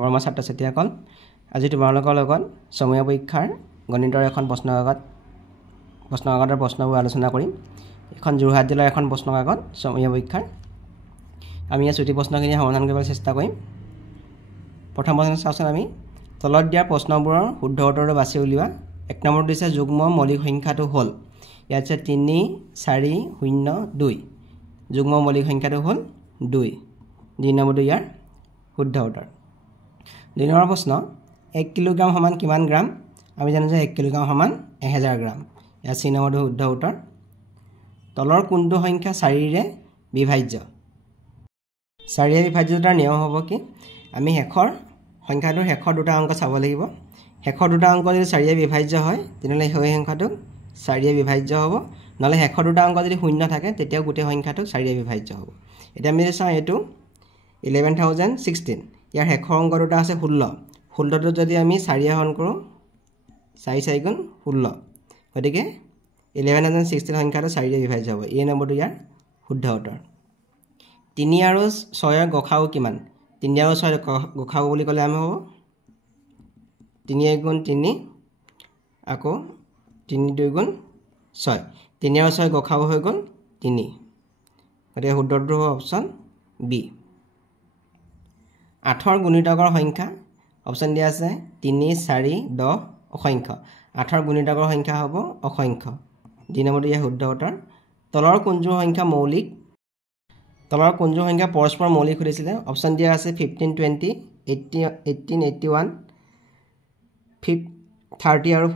মৰমৰ ছাত্ৰ-ছাত্ৰীসকল আজি তোমালোকৰ লগত সময় পৰীক্ষাৰ গণিতৰ এখন প্ৰশ্নকাকতৰ প্ৰশ্নবোৰ আলোচনা কৰিম। এখন যোৰহাট জিলাৰ এখন প্ৰশ্নকাকত সময় পৰীক্ষাৰ আমি এই চুটি প্ৰশ্নখিনি সমাধান কৰিবলৈ চেষ্টা কৰিম। প্ৰথম প্ৰশ্ন চাওঁচোন আমি তলত দিয়া প্ৰশ্নবোৰৰ শুদ্ধ উত্তৰটো বাছি উলিওৱা। 1 নম্বৰটো দিছে যুগ্ম মৌলিক সংখ্যাটো হ'ল ইয়াত আছে 3 4 0 2 যুগ্ম মৌলিক সংখ্যাটো হ'ল 2 2 নম্বৰটো ইয়াৰ শুদ্ধ উত্তৰ। 2 নম্বৰ প্ৰশ্ন 1 কিলোগ্ৰাম সমান কিমান গ্ৰাম আমি জানো যে 1 কিলোগ্ৰাম সমান 1000 গ্ৰাম ইয়াত C নম্বৰটো শুদ্ধ উত্তৰ। তলৰ কোনটো সংখ্যা 4 ৰে বিভাজ্য 4 ৰে বিভাজ্যতাৰ নিয়ম হ'ব কি আমি সংখ্যাটোৰ শেষৰ দুটা অংক চাব লাগিব। শেষৰ দুটা অংক যদি 4 ৰে বিভাজ্য হয় তেতিয়াহ'লে সেই সংখ্যাটো 4 ৰে বিভাজ্য হ'ব, নহ'লে শেষৰ দুটা অংক যদি শূন্য থাকে তেতিয়াও গোটেই সংখ্যাটো 4 ৰে বিভাজ্য হ'ব। এতিয়া আমি চাওঁ এইটো 11016 ইয়াৰ শেষৰ অংক দুটা আছে 16 16টো যদি আমি 4 হৰণ কৰোঁ 4 4 গুণ 16 গতিকে 11016 সংখ্যাটো 4 ৰে বিভাজ্য হ'ব। এই নম্বৰটো ইয়াৰ শুদ্ধ উত্তৰ। 3 আৰু 6ৰ গসাগু কিমান 3 আৰু 6ৰ গসাগু বুলি ক'লে আমি হ'ব 3 গুণ 3 আকৌ 3 2 গুণ 6 3 আৰু 6 গসাগু হৈ গ'ল 3 গতিকে শুদ্ধটো হ'ব অপশ্যন বি। 8ৰ গুণিতকৰ সংখ্যা অপশ্যন দিয়া আছে 3 4 10 অসংখ্য 8ৰ গুণিতকৰ সংখ্যা হ'ব অসংখ্য ডি নম্বৰটো ইয়াৰ শুদ্ধ উত্তৰ। তলৰ কোনযোৰ সংখ্যা পৰস্পৰ মৌলিক সুধিছিলে অপশ্যন দিয়া আছে 15 20 18 81 30 আৰু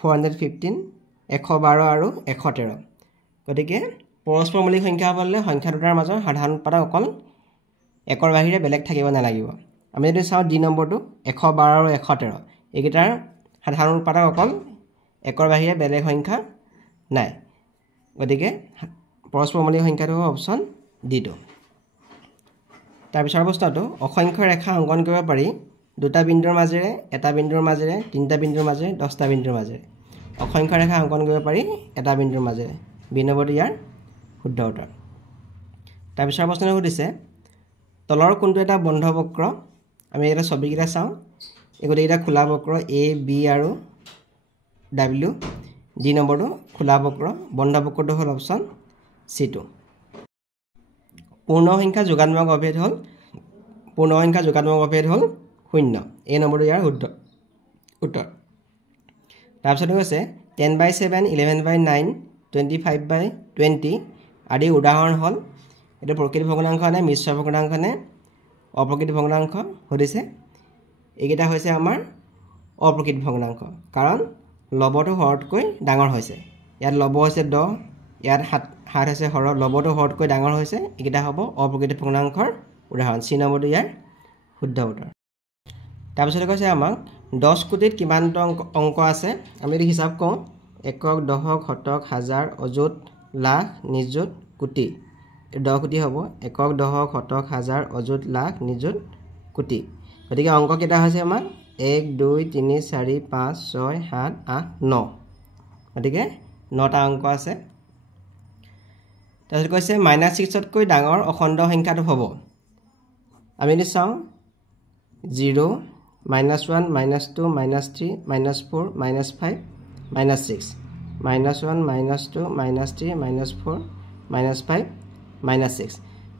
415 112 আৰু 113 গতিকে পৰস্পৰ মৌলিক সংখ্যা হ'বলৈ সংখ্যা দুটাৰ মাজৰ সাধাৰণ উৎপাদক অকল একৰ বাহিৰে বেলেগ থাকিব নালাগিব। আমি যদি চাওঁ ডি নম্বৰটো 112 আৰু 113 এইকেইটাৰ সাধাৰণ উৎপাদক অকল একৰ বাহিৰে বেলেগ সংখ্যা নাই গতিকে পৰস্পৰ মৌলিক সংখ্যাটো হ'ব অপশ্যন ডিটো। তাৰপিছৰ প্ৰশ্নটো অসংখ্য ৰেখা অংকন কৰিব পাৰি দুটা বিন্দুৰ মাজেৰে এটা বিন্দুৰ মাজেৰে তিনিটা বিন্দুৰ মাজেৰে 10টা বিন্দুৰ মাজেৰে অসংখ্য ৰেখা অংকন কৰিব পাৰি এটা বিন্দুৰ মাজেৰে বি নম্বৰটো ইয়াৰ শুদ্ধ উত্তৰ। তাৰপিছৰ প্ৰশ্নটো সুধিছে তলৰ কোনটো এটা বন্ধ বক্ৰ আমি এটা ছবিকেইটা চাওঁ এই গোটেইকেইটা খোলা বক্ৰ এ বি আৰু ডাব্লিউ ডি নম্বৰটো খোলা বক্ৰ বন্ধ বক্ৰটো হ'ল অপশ্যন C2। পূৰ্ণ সংখ্যা যোগাত্মক অভেদ হ'ল 0 এই নম্বৰটো ইয়াৰ শুদ্ধ উত্তৰ। তাৰপিছত কৈছে 10/7 11/9 25/20 আদি উদাহৰণ হ'ল এইটো প্ৰকৃত ভগ্নাংশ নে মিশ্ৰ ভগ্নাংশ নে অপ্ৰকৃত ভগ্নাংশ সুধিছে। এইকেইটা হৈছে আমাৰ অপ্ৰকৃত ভগ্নাংশ কাৰণ লবটো হৰতকৈ ডাঙৰ হৈছে। ইয়াত লব হৈছে 10 ইয়াত 7 হৈছে হৰ লবটো হৰতকৈ ডাঙৰ হৈছে এইকেইটা হ'ব অপ্ৰকৃত ভগ্নাংশৰ উদাহৰণ চি নম্বৰটো ইয়াৰ শুদ্ধ উত্তৰ। তাৰপিছত কৈছে আমাক 10 কোটিত কিমানটা অংক আছে আমি যদি হিচাপ কৰোঁ একক দশক শতক হাজাৰ অযুত লাখ নিযুত কোটি 10 কোটি হ'ব একক দশক শতক হাজাৰ অযুত লাখ নিযুত কোটি গতিকে অংক কেইটা হৈছে আমাৰ 1 2 3 4 5 6 7 8 9 গতিকে 9টা অংক আছে। তাৰপিছত কৈছে -6তকৈ ডাঙৰ অখণ্ড সংখ্যাটো হ'ব আমি যদি চাওঁ 0 -1 -2 -3 -4 -5 -6 -1 -2 -3 -4 -5 -6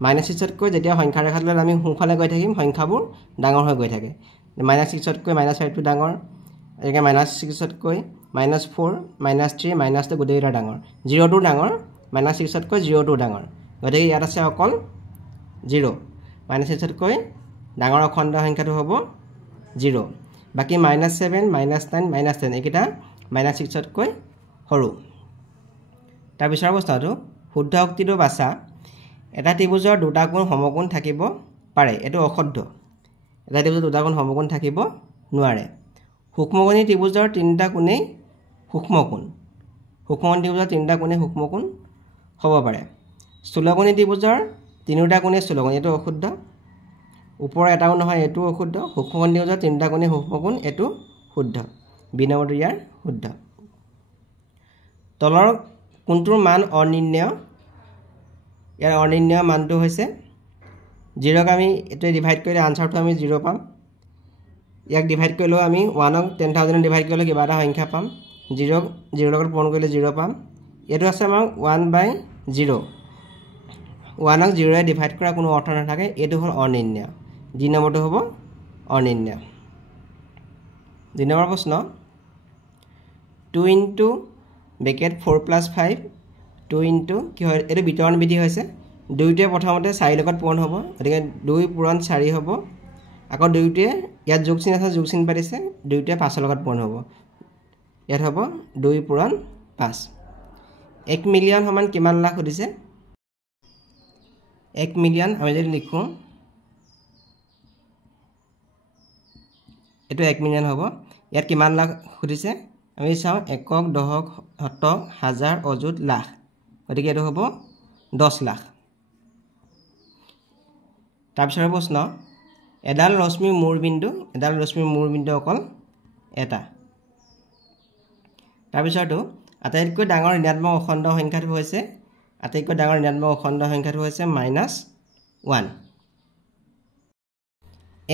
-6তকৈ যেতিয়া সংখ্যা ৰেখাটোলৈ আমি সোঁফালে গৈ থাকিম সংখ্যাবোৰ ডাঙৰ হৈ গৈ থাকে। -6তকৈ -5টো ডাঙৰ এনেকৈ -6তকৈ -4 -3 -2 গোটেইকেইটা ডাঙৰ 0টো ডাঙৰ -6তকৈ 0টো ডাঙৰ গতিকে ইয়াত আছে অকল 0 -6তকৈ ডাঙৰ অখণ্ড সংখ্যাটো হ'ব 0 বাকী -7 -9 -10 এইকেইটা -6তকৈ সৰু। তাৰপিছৰ প্ৰশ্নটো শুদ্ধ উক্তিটো বাছা এটা ত্ৰিভুজৰ দুটা কোণ সমকোণ থাকিব পাৰে এইটো অশুদ্ধ এটা ত্ৰিভুজৰ দুটা কোণ সমকোণ থাকিব নোৱাৰে। সূক্ষ্মকোণী ত্ৰিভুজৰ তিনিটা কোণেই সূক্ষ্মকোণ ত্ৰিভুজৰ তিনিটা কোণেই সূক্ষ্মকোণ হ'ব পাৰে। স্থূলকোণী ত্ৰিভুজৰ তিনিটা কোণেই স্থূলকোণ এইটো অশুদ্ধ ওপৰৰ এটাও নহয় এইটো অশুদ্ধ। সূক্ষ্মকোণী ত্ৰিভুজৰ তিনিটা কোণেই সূক্ষ্মকোণ এইটো শুদ্ধ বি নম্বৰটো ইয়াৰ শুদ্ধ। তলৰ কোনটোৰ মান অনিৰ্ণয় ইয়াৰ অনিৰ্ণয় মানটো হৈছে 0ক আমি এইটোৱে ডিভাইড কৰিলে আনসাৰটো আমি 0 পাম ইয়াক ডিভাইড কৰিলেও আমি 1ক 10,000 ডিভাইড কৰিলে কিবা এটা সংখ্যা পাম 0 লগত পূৰণ কৰিলে 0 পাম এটো আছে আমাৰ 1/0 1ক 0 এ ডিভাইড কৰা কোনো অৰ্থ নাথাকে এটো হ'ল অনিৰ্ণয় ডি নম্বৰটো হ'ব অনিৰ্ণয় দুই নম্বৰ প্ৰশ্ন 2 into bracket 4 plus 5 2 into কি হয় এটো বিতৰণ বিধি হৈছে দুইটোৱে প্ৰথমতে 4 লগত পূৰণ হ'ব গতিকে 2 পূৰণ 4 হ'ব আকৌ দুইটোৱে ইয়াত যোগ চিন আছে যোগ চিন পাইছে দুইটোৱে 5 লগত পূৰণ হ'ব ইয়াত হ'ব 2 পূৰণ 5 1 মিলিয়ন সমান কিমান লাখ সুধিছে 1 মিলিয়ন আমি যদি লিখো এটো 1 মিলিয়ন হ'ব ইয়াত কিমান লাখ সুধিছে আমি চাও একক দশক শতক হাজাৰ অযুত লাখ গতিকে এটো হ'ব 10 লাখ তাৰপিছৰ প্ৰশ্ন এডাল ৰশ্মিৰ মূৰ বিন্দু অকল এটা তাৰপিছৰটো আটাইতকৈ ডাঙৰ ঋণাত্মক অখণ্ড সংখ্যাটো হৈছে -1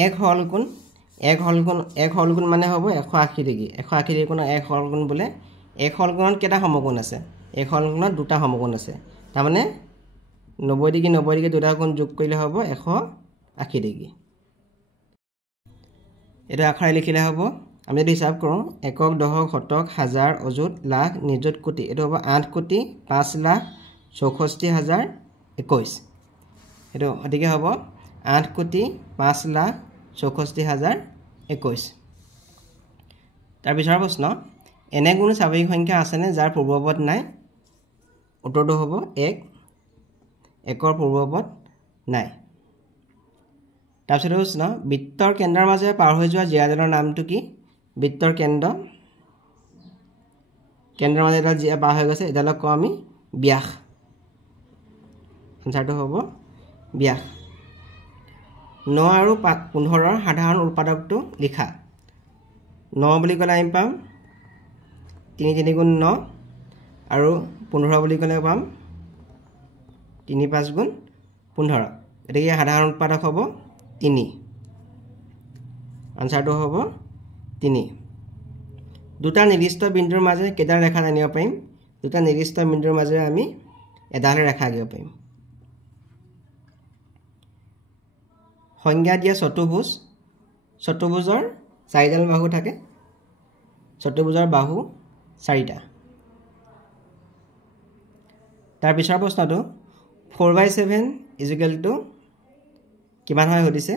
এক হল গুণ মানে হ'ব 180 ডিগ্ৰী 180 ডিগ্ৰী কোণ এক হল গুণ বোলে এক হল গুণত কেটা সমকোণ আছে এক হল গুণত দুটা সমকোণ আছে তাৰ মানে 90 ডিগ্ৰী দুটা কোণ যোগ কৰিলে হ'ব 180 ডিগ্ৰী এটা আখৰে লিখিলে হ'ব আমি যদি হিসাব কৰো একক দশক শতক হাজাৰ অযুত লাখ নিযুত কোটি এটো হ'ব 8 কোটি 5 লাখ 64,021 এটো অধিকে হ'ব 8 কোটি 5 লাখ 64,021 তাৰ পিছৰ প্ৰশ্ন এনে কোনো স্বাভাৱিক সংখ্যা আছে নে যাৰ পূৰ্বপদ নাই উত্তৰটো হ'ব 1 একৰ পূৰ্বপদ নাই তাৰপিছত প্ৰশ্ন বৃত্তৰ কেন্দ্ৰৰ মাজেৰে পাৰ হৈ যোৱা জিয়াডালৰ নামটো কি বৃত্তৰ কেন্দ্ৰৰ মাজেৰে এডাল জিয়া পাৰ হৈ গৈছে এডালক কওঁ আমি ব্যাস আনসাৰটো হ'ব ব্যাস 9 আৰু 15ৰ সাধাৰণ উৎপাদকটো লিখা 9 বুলি ক'লে আমি পাম 3 3 গুণ 9 আৰু 15 বুলি ক'লে পাম 3 5 গুণ 15 এটিকে সাধাৰণ উৎপাদক হ'ব 3 আনসাৰটো হ'ব 3 দুটা নিৰ্দিষ্ট বিন্দুৰ মাজেৰে কেইডাল ৰেখা টানিব পাৰিম দুটা নিৰ্দিষ্ট বিন্দুৰ মাজেৰে আমি এডাল ৰেখা আঁকিব পাৰিম সংজ্ঞা দিয়া চতুৰ্ভুজৰ চাৰিডাল বাহু থাকে চতুৰ্ভুজৰ বাহু চাৰিটা তাৰ পিছৰ প্ৰশ্নটো 4/7 = কিমান হয় সুধিছে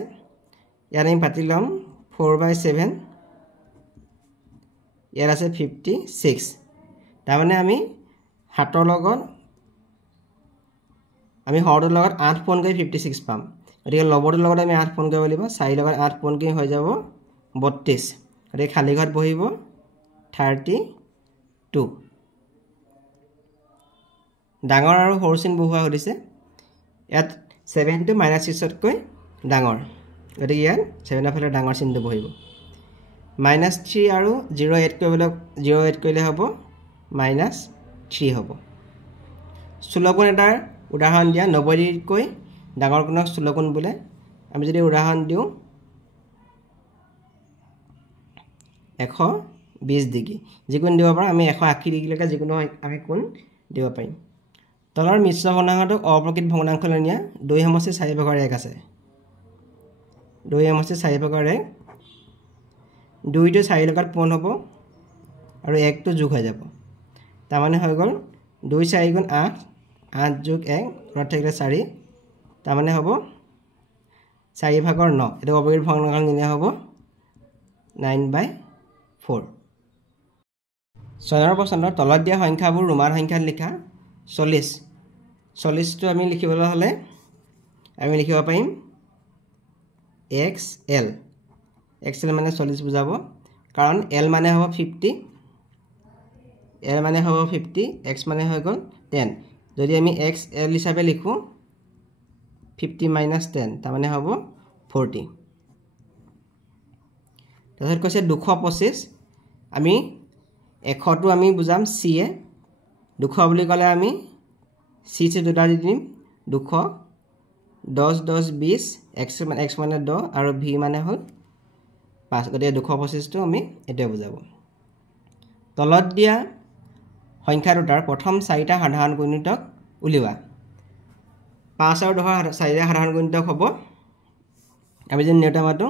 ইয়াত আমি পাতি লম 4/7 ইয়াত আছে 56 তাৰ মানে আমি হাতৰ লগত আমি হৰৰ লগত 8 পূৰণ কৰি 56 পাম গতিকে লবটোৰ লগত আমি 8 পূৰণ কৰিব লাগিব 4 লগত 8 পূৰণ কৰি হৈ যাব 32 গতিকে খালি ঘৰত বহিব 32 ডাঙৰ আৰু সৰু চিন বহুৱা সুধিছে ইয়াত 7 টো -6 তকৈ ডাঙৰ গতিকে ইয়াত 7 ৰ ফালে ডাঙৰ চিনটো বহিব -3 আৰু 0 এড কৰিলে হ'ব -3 হ'ব স্থূলকোণ এটাৰ উদাহৰণ দিয়া 90 ডিগ্ৰীকৈ ডাঙৰ কোণক স্থূলকোণ বোলে আমি যদি উদাহৰণ দিওঁ 120 ডিগ্ৰী যিকোণ দিব পাৰো আমি 180 ডিগ্ৰীলৈকে যিকোনো আমি কোণ দিব পাৰিম তলৰ মিশ্ৰ ভগ্নাংশটোক অপ্ৰকৃত ভগ্নাংশলৈ নিয়া 2/4 আছে 2/4 2টো 4 লগত পূৰণ হ'ব আৰু 1টো যোগ হৈ যাব তাৰ মানে হৈ গ'ল 2 4 গুণ 8 8 যোগ 1 ঘৰত থাকিলে 4 তাৰ মানে হ'ব 4/9 এটা অপ্ৰকৃত ভগ্নাংশ নিলে হ'ব 9/4 ছয়ৰ প্ৰশ্নৰ তলত দিয়া সংখ্যাবোৰ ৰোমান সংখ্যাত লিখা 40 টো আমি লিখিবলৈ হলে আমি লিখিব পাৰিম XL মানে 40 বুজাব কাৰণ L মানে হ'ব 50 L মানে হ'ব 50 X মানে হৈ গ'ল 10 যদি আমি XL হিচাপে লিখো 50 - 10 তাৰ মানে হ'ব 40 তাৰপিছত কৈছে 225 আমি 100 টো আমি বুজাম C এ 200 বুলি ক'লে আমি C ছে দুটা দি দিম 200 10 10 20 X মানে 10 আৰু V মানে হ'ল 5 গতিকে 225টো আমি এতে বুজাব তলত দিয়া সংখ্যা দুটাৰ প্ৰথম 4টা সাধাৰণ গুণিতক উলিওৱা 5 আৰু 10 4টা সাধাৰণ গুণিতক হ'ব আমি যে নিয়তা মাতো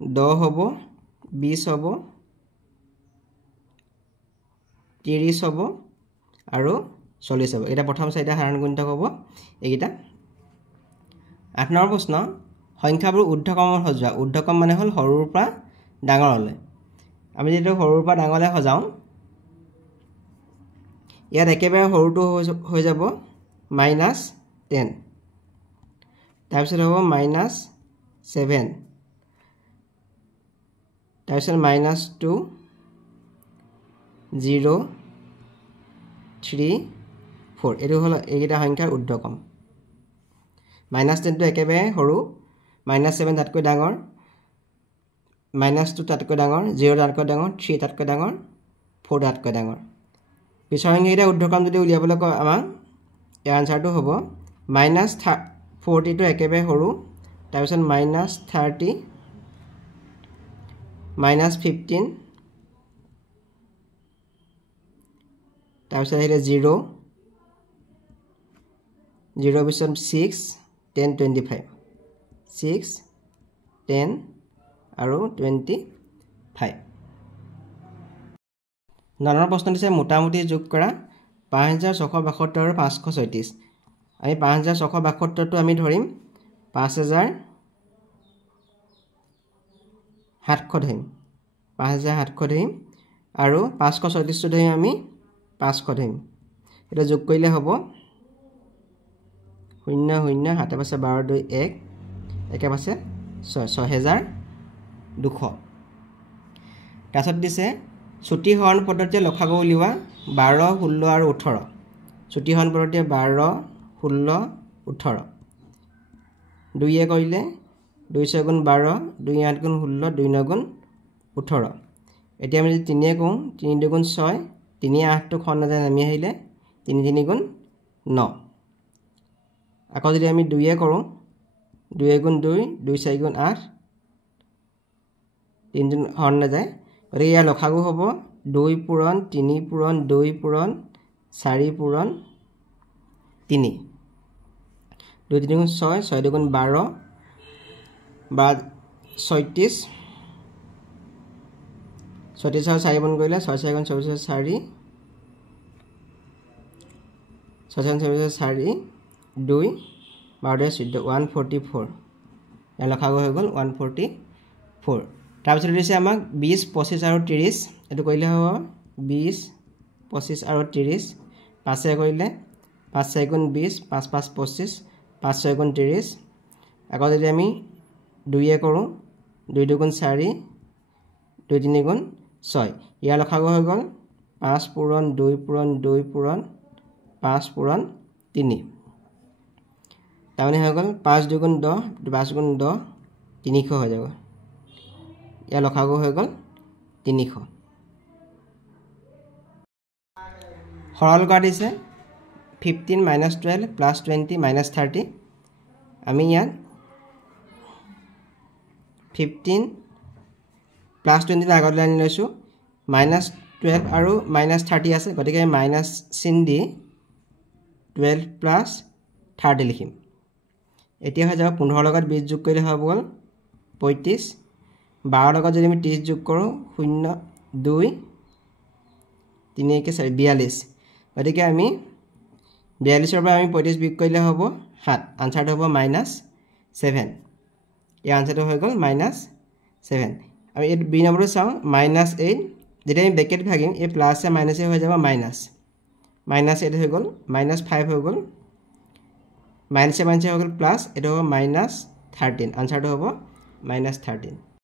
10 হ'ব 20 হ'ব 30 হ'ব আৰু 40 হ'ব এটা প্ৰথম 4টা সাধাৰণ গুণিতক হ'ব এইটা 8 নম্বৰ প্ৰশ্ন সংখ্যাবোৰ ঊৰ্ধ্বক্ৰমত সজোৱা ঊৰ্ধ্বক্ৰম মানে হ'ল সৰুৰ পৰা ডাঙৰলৈ আমি যেটো সৰুৰ পৰা ডাঙৰলৈ সজাও ইয়াত একেবাৰে সৰুটো হৈ যাব -10 তাৰপিছত হ'ব -7 তাৰপিছত -2 0 3 4 এটো হল এইটা সংখ্যাৰ ঊৰ্ধ্বক্ৰম -10 টো একেবাৰে সৰু -7 তাতকৈ ডাঙৰ -2 তাতকৈ ডাঙৰ 0 তাতকৈ ডাঙৰ 3 তাতকৈ ডাঙৰ 4 তাতকৈ ডাঙৰ পিছৰ সংখ্যাটা ঊৰ্ধ্বক্ৰম যদি উলিয়াবলৈ কয় আমাক এই আনসাৰটো হ'ব -40 টো একেবাৰে সৰু তাৰপিছত -30 -15 তাৰপিছত আহিলে 0 0 পিছত 6 10 25 6 10 আৰু 25 নানৰ প্ৰশ্ন দিছে মোটামুটি যোগ কৰা 5672 আৰু 536 আমি 5672 টো আমি ধৰিম 5700 ধৰিম 5700 ধৰিম আৰু 536 টো ধৰিম আমি 500 ধৰিম এটা যোগ কৰিলে হ'ব 0 0 7 পাছে 12 2 1 একে পাছে 6200 তাৰছত দিছে ছুটি হৰণ পদ্ধতিয়ে লসাগু উলিওৱা 12 16 আৰু 18 ছুটি হৰণ পদ্ধতিয়ে 12 16 18 2 এ কৰিলে 2 6 গুণ 12 2 8 গুণ 16 2 9 গুণ 18 এতিয়া আমি যদি 3 এ কওঁ 3 2 গুণ 6 3 8 টো খন নাযায় নামি আহিলে 3 3 গুণ 9 আকৌ যদি আমি 2 এ কৰোঁ 2 গুণ 2 2 4 গুণ 8 3 জন হৰণ নাযায় গতিকে ইয়াৰ লসাগু হ'ব 2 পূৰণ 3 পূৰণ 2 পূৰণ 4 পূৰণ 3 2 3 গুণ 6 6 2 গুণ 12 36 36 আৰু 4 গুণ কৰিলে 6 4 গুণ 24 4 6 4 4 2 12 14 144 ইয়াৰ লসাগু হৈ গ'ল 144 তাৰপিছত দিছে আমাক 20 25 আৰু 30 এটো কৰিলে হ'ব 20 25 আৰু 30 5 এ কৰিলে 5 4 গুণ 20 5 5 25 5 6 গুণ 30 আকৌ যদি আমি 2 এ কৰোঁ 2 2 গুণ 4 2 3 গুণ 6 ইয়াৰ লসাগু হৈ গ'ল 5 পূৰণ 2 পূৰণ 2 পূৰণ 5 পূৰণ 3 তাৰমানে হৈ গ'ল 5 2 গুণ 10 5 গুণ 10 300 হৈ যাব ইয়াৰ লসাগু হৈ গ'ল 300 সৰল কৰা দিছে 15 -12 +20 -30 আমি ইয়াত 15 +20 আগলৈ আনি লৈছো -12 আৰু -30 আছে গতিকে মাইনাস চিন দি 12 + 30 লিখিম এতিয়া হৈ যাব 15 লগত 20 যোগ কৰিলে হ'ব গ'ল 35 12 লগত যদি আমি 30 যোগ কৰোঁ 0 2 3 1 4 42 গতিকে আমি 42 ৰ পৰা আমি 35 বিয়োগ কৰিলে হ'ব 7 আনসাৰটো হ'ব -7 এই আনসাৰটো হৈ গ'ল -7 আমি এই বি নম্বৰটো চাওঁ -8 যেতিয়া আমি ব্ৰেকেট ভাগিম এই প্লাস এ মাইনাস এ হৈ যাব -8 হৈ গ'ল -5 হৈ গ'ল -7 হৈ গ'ল প্লাস এটো হ'ব -13 আনসাৰটো হ'ব -13